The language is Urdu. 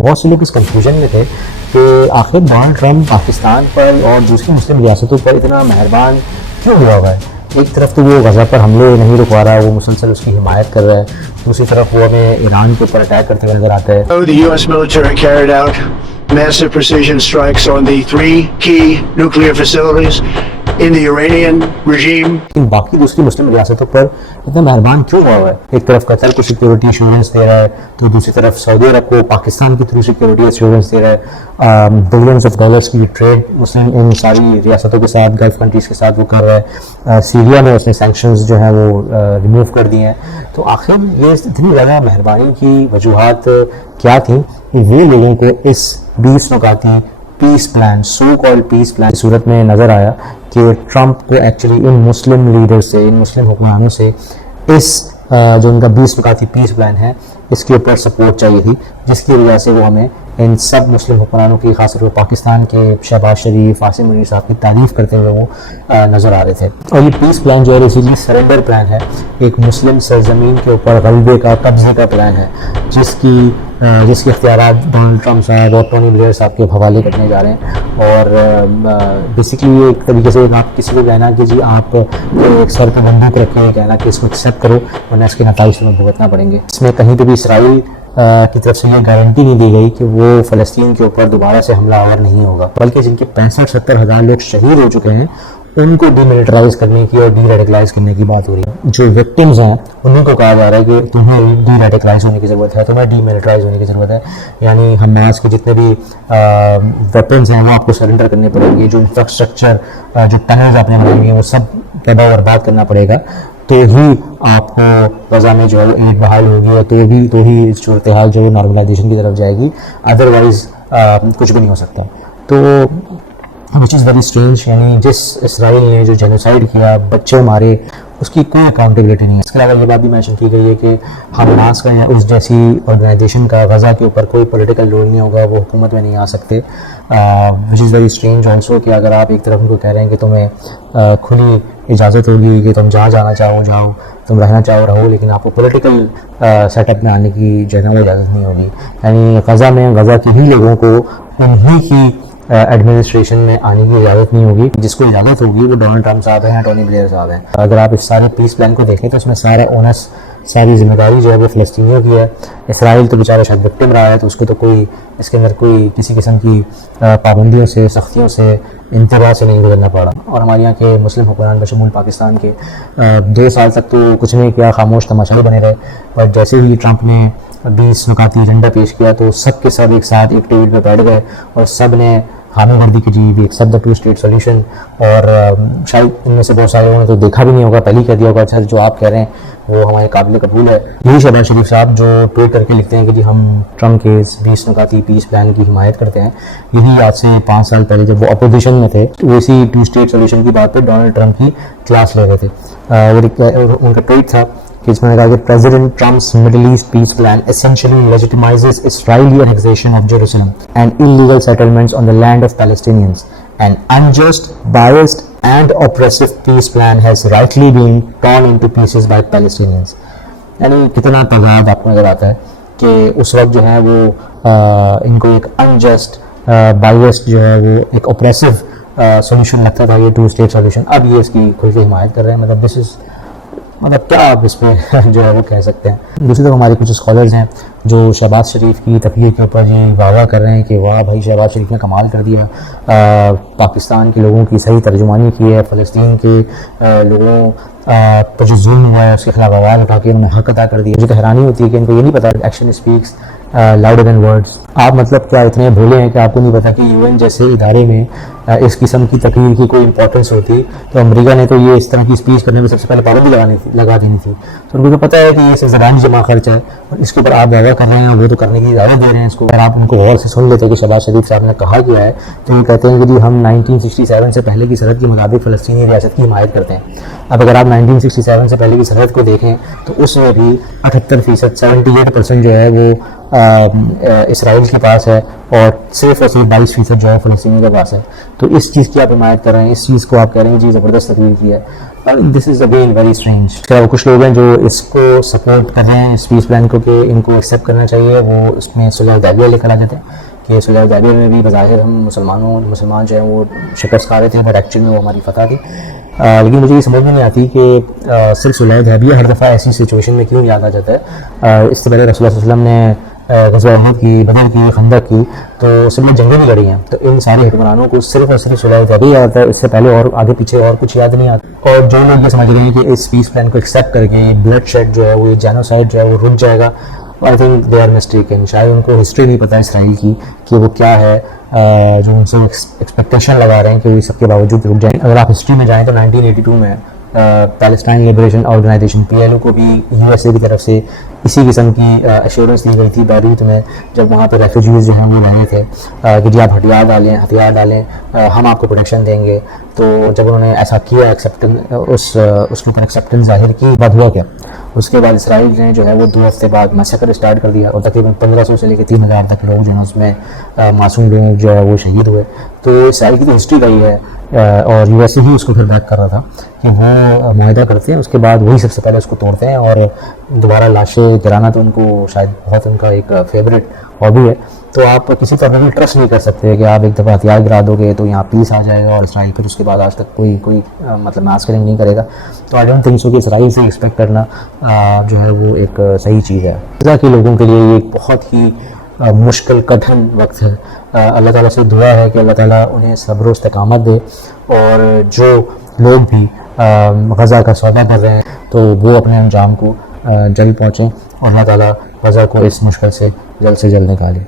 بہت سے لوگ اس کنفیوژن میں تھے کہ آخر ڈونلڈ ٹرمپ پاکستان پر اور دوسری مسلم ریاستوں پر اتنا مہربان کیوں ہوا ہوا ہے. ایک طرف تو وہ غزہ پر حملے نہیں رکوا رہا ہے, وہ مسلسل اس کی حمایت کر رہا ہے, دوسری طرف وہ ہمیں ایران کے اوپر اٹیک کرتے ہوئے نظر آتا ہے. The US military carried out massive precision strikes on the 3 key nuclear facilities in the Iranian regime. لیکن باقی دوسری مسلم ریاستوں پر اتنا مہربان کیوں ہوا ہے؟ ایک طرف قطر کو سیکیورٹی ایشورنس دے رہا ہے, تو دوسری طرف سعودی عرب کو پاکستان کے تھرو سیکیورٹی ایشورنس دے رہا ہے. بلینز آف ڈالرز کی ٹریڈ مسلم ان ساری ریاستوں کے ساتھ, گلف کنٹریز کے ساتھ وہ کر رہا ہے. سیریا میں اس نے سینکشنز جو ہیں وہ ریموو کر دیے ہیں. تو آخر یہ اتنی زیادہ مہربانی کی وجوہات کیا تھیں کہ وہ لوگوں کو اس 20 نکاتی peace plan, so called peace plan کی صورت میں نظر آیا کہ ٹرمپ کو ایکچولی ان مسلم لیڈر سے, ان مسلم حکمرانوں سے اس جو ان کا 20 نکاتی پیس پلان ہے اس کے اوپر سپورٹ چاہیے تھی, جس کی وجہ سے وہ ہمیں ان سب مسلم حکمرانوں کی, خاص طور پر پاکستان کے شہباز شریف, عاصم منیر صاحب کی تعریف کرتے ہوئے وہ نظر آ رہے تھے. اور یہ پیس پلان جو ہے بیسیکلی سرنڈر پلان ہے, ایک مسلم سرزمین کے اوپر غلبے کا, قبضے کا پلان ہے, جس کے اختیارات ڈونلڈ ٹرمپ صاحب اور ٹونی بلیئر صاحب کے حوالے کرنے جا رہے ہیں. اور بیسکلی یہ ایک طریقے سے آپ کسی کو کہنا کہ جی آپ ایک سر پہ بندوق رکھیں, کہنا کہ اس کو ایکسیپٹ کرو ورنہ اس کے نتائج تمہیں بھگتنا پڑیں گے. اس میں کہیں پہ بھی اسرائیل کی طرف سے یہ گارنٹی نہیں دی گئی کہ وہ فلسطین کے اوپر دوبارہ سے حملہ آور نہیں ہوگا, بلکہ جن کے 65-70 ہزار لوگ شہید ہو چکے ہیں ان کو ڈی ملٹرائز کرنے کی اور ڈی ریڈیکلائز کرنے کی بات ہو رہی ہے. جو وکٹمز ہیں انہیں کو کہا جا رہا ہے کہ تمہیں ڈی ریڈیکلائز ہونے کی ضرورت ہے, تمہیں ڈی ملٹرائز ہونے کی ضرورت ہے, یعنی حماس کے جتنے بھی ویپنز ہیں وہ آپ کو سرنڈر کرنے پڑیں گے, جو انفراسٹرکچر, جو ٹنلز آپ نے بنائیں گے وہ سب تباہ و برباد کرنا پڑے گا, تو ہی آپ کو غزہ میں جو ہے ایڈ بحال ہوگی اور تو ہی صورتحال جو ہے نارملائزیشن کی طرف جائے گی, ادروائز کچھ بھی نہیں ہو سکتا. تو وچ از ویری اسٹرینج, یعنی جس اسرائیل نے جو جینوسائڈ کیا, بچے مارے, اس کی کوئی اکاؤنٹیبلٹی نہیں ہے. اس کے علاوہ یہ بات بھی مینشن کی گئی ہے کہ حماس کا یا اس جیسی آرگنائزیشن کا غزہ کے اوپر کوئی پولیٹیکل رول نہیں ہوگا, وہ حکومت میں نہیں آ سکتے. وچ از ویری اسٹرینج آلسو کہ اگر آپ ایک طرف ان کو کہہ رہے ہیں کہ تمہیں کھلی اجازت ہوگی کہ تم جہاں جانا چاہو جاؤ, تم رہنا چاہو رہو, لیکن آپ کو پولیٹیکل سیٹ اپ میں آنے کی جو ہے نا وہ اجازت نہیں ہوگی. یعنی غزہ کے ہی لوگوں کو انہی کی ایڈمنسٹریشن میں آنے کی اجازت نہیں ہوگی. جس کو اجازت ہوگی وہ ڈونلڈ ٹرمپ صاحب ہیں یا ٹونی بلیئر صاحب ہیں. اگر آپ اس سارے پیس پلان کو دیکھیں تو اس میں سارا اونس, ساری ذمہ داری جو ہے وہ فلسطینیوں کی ہے. اسرائیل تو بیچارہ شاید وکٹم رہا ہے, تو اس کو تو کوئی اس کے اندر کوئی کسی قسم کی پابندیوں سے, سختیوں سے, انتباہ سے نہیں گزرنا پڑا. اور ہمارے یہاں کے مسلم حکمران بشمول پاکستان کے 2 سال تک تو کچھ نہیں کیا, خاموش تماشائی بنے رہے. اور جیسے ہی ٹرمپ نے 20 نکاتی ایجنڈا پیش کیا تو سب کے سب ایک ساتھ ایک ٹیبل پہ بیٹھ گئے اور سب نے حامی گردی کی, جی وی ایکسیپٹ دا 2 اسٹیٹ سولوشن. اور شاید ان میں سے بہت سارے لوگوں نے تو دیکھا بھی نہیں ہوگا, پہلے ہی کہہ دیا ہوگا اچھا جو آپ کہہ رہے ہیں وہ ہمارے قابل قبول ہے. یہی شہباز شریف صاحب جو ٹویٹ کر کے لکھتے ہیں کہ جی ہم ٹرمپ کے 20 نکاتی پیس پلان کی حمایت کرتے ہیں, یہی آج سے 5 سال پہلے جب وہ اپوزیشن میں تھے وہ اسی 2 اسٹیٹ سولوشن کی بات پہ ڈونلڈ ٹرمپ کی کلاس لے رہے تھے. ان کا ٹویٹ تھا کہ اس میں نے کہا کہ president Trump's Middle East peace plan essentially legitimizes Israeli annexation of Jerusalem and illegal settlements on the land of Palestinians. An unjust, biased and oppressive peace plan has rightly been torn into pieces by Palestinians. یعنی کتنا تضاد آپ کو نظر آتا ہے کہ اس وقت جو ہے وہ ان کو ایک unjust, biased جو ہے وہ ایک oppressive solution لگتا تھا یہ 2 اسٹیٹ سولوشن, اب یہ اس کی کھل کے حمایت کر رہے ہیں. مطلب کیا آپ اس پہ جو ہے وہ کہہ سکتے ہیں. دوسری طرف ہمارے کچھ اسکالرز ہیں جو شہباز شریف کی تقریر کے اوپر یہ واہ کر رہے ہیں کہ واہ بھائی شہباز شریف نے کمال کر دیا, پاکستان کے لوگوں کی صحیح ترجمانی کی ہے, فلسطین کے لوگوں پر جو ظلم ہوا ہے اس کے خلاف آواز اٹھا کے انہوں نے حق ادا کر دیا. مجھے تو حیرانی ہوتی ہے کہ ان کو یہ نہیں پتا action speaks louder than words. آپ مطلب کیا اتنے بھولے ہیں کہ آپ کو نہیں پتا کہ UN جیسے ادارے میں اس قسم کی تقریر کی کوئی امپورٹنس ہوتی تو امریکہ نے تو یہ اس طرح کی اسپیچ کرنے میں سب سے پہلے پابندی لگا دینی تھی. تو ان کو پتہ ہے کہ یہ صرف زبانی جمع خرچ ہے اور اس کے اوپر آپ دعویٰ کر رہے ہیں, وہ تو کرنے کی اجازت دے رہے ہیں اس کو. اگر آپ ان کو غور سے سن لیتے کہ شہباز شریف صاحب نے کہا کیا ہے تو یہ کہتے ہیں کہ جی ہم 1967 سے پہلے کی سرحد کے مطابق فلسطینی ریاست کی حمایت کرتے ہیں. اب اگر آپ 1967 سے پہلے کی سرحد کو دیکھیں تو اس میں بھی 78%, 78% جو ہے وہ اسرائیل کے پاس ہے اور صرف اور صرف 22% جو ہے فلسطینی کے پاس ہے. تو اس چیز کی آپ حمایت کر رہے ہیں, اس چیز کو آپ کہہ رہے ہیں جی زبردست تقریر کی ہے. دس از اگین ویری اسٹرینج. کچھ لوگ ہیں جو اس کو سپورٹ کر رہے ہیں اس پیس پلان کو کہ ان کو ایکسیپٹ کرنا چاہیے, وہ اس میں صلح حدیبیہ لے کر آ جاتے ہیں کہ صلح حدیبیہ میں بھی بظاہر ہم مسلمان جو ہیں وہ شکست کھا رہے تھے, بٹ ایکچوئل میں وہ ہماری فتح تھی. لیکن مجھے یہ سمجھ میں نہیں آتی کہ صرف صلح حدیبیہ ہر دفعہ ایسی سچویشن میں کیوں یاد آ جاتا ہے. اس سے پہلے رسول اللہ صلی اللہ علیہ وسلم نے غزوہ احد کی, بدر کی, خندق کی, تو سب لوگ جنگیں بھی لڑی ہیں. تو ان سارے حکمرانوں کو صرف اور صرف صلح حدیبیہ یاد آتا ہے, اس سے پہلے اور آگے پیچھے اور کچھ یاد نہیں آتا. اور جو لوگ یہ سمجھ رہے ہیں کہ اس پیس پلان کو ایکسیپٹ کر کے بلڈ شیڈ جو ہے وہ جینوسائڈ جو ہے وہ رک جائے گا, I think they are mistaken. شاید ان کو ہسٹری نہیں پتہ اسرائیل کی کہ وہ کیا ہے جو ان سے ایکسپیکٹیشن لگا رہے ہیں کہ وہ سب کے باوجود رک جائیں. اگر آپ ہسٹری میں جائیں تو 1982 میں پیلسٹائن لبریشن آرگنائزیشن PLO کو بھی USA کی طرف سے اسی قسم کی ایشورنس دی گئی تھی بیروت میں, جب وہاں پہ ریفیوجیز جو ہیں وہ رہے تھے کہ جی آپ ہتھیار ڈالیں ہم آپ کو پروٹیکشن دیں گے. تو جب انہوں نے ایسا کیا اس کے اوپر ایکسیپٹنس ظاہر کی, بعد ہوا کیا, اس کے بعد اسرائیل نے جو ہے وہ 2 ہفتے بعد میسیکر اسٹارٹ کر دیا اور تقریباً 1500 سے لے کے 3000 تک لوگ جو ہیں اس میں معصوم لوگ جو ہے وہ شہید ہوئے. تو اسرائیل کی تو ہسٹری رہی ہے اور USA ہی اس کو پھر بیک کر رہا تھا کہ وہ معاہدہ کرتے ہیں, اس کے بعد وہی سب سے پہلے اس کو توڑتے ہیں اور دوبارہ لاشیں گرانا تو ان کو شاید بہت ان کا ایک فیوریٹ ہابی ہے. تو آپ کسی طرح بھی ٹرسٹ نہیں کر سکتے کہ آپ ایک دفعہ ہتھیار گرا دو گے تو یہاں پیس آ جائے گا اور اسرائیل پھر اس کے بعد آج تک کوئی مطلب ماس کرنگ نہیں کرے گا. تو آئی ڈونٹ تھنک سو کہ اسرائیل سے ایکسپیکٹ کرنا جو ہے وہ ایک صحیح چیز ہے. غزہ کے لوگوں کے لیے یہ ایک بہت ہی مشکل کٹھن وقت ہے. اللہ تعالیٰ سے دعا ہے کہ اللہ تعالیٰ انہیں صبر و استقامت دے, اور جو لوگ بھی غزہ کا سودا کر رہے ہیں تو وہ اپنے انجام کو جلد پہنچیں اور اللہ تعالیٰ غزہ کو اس مشکل سے جلد نکالے.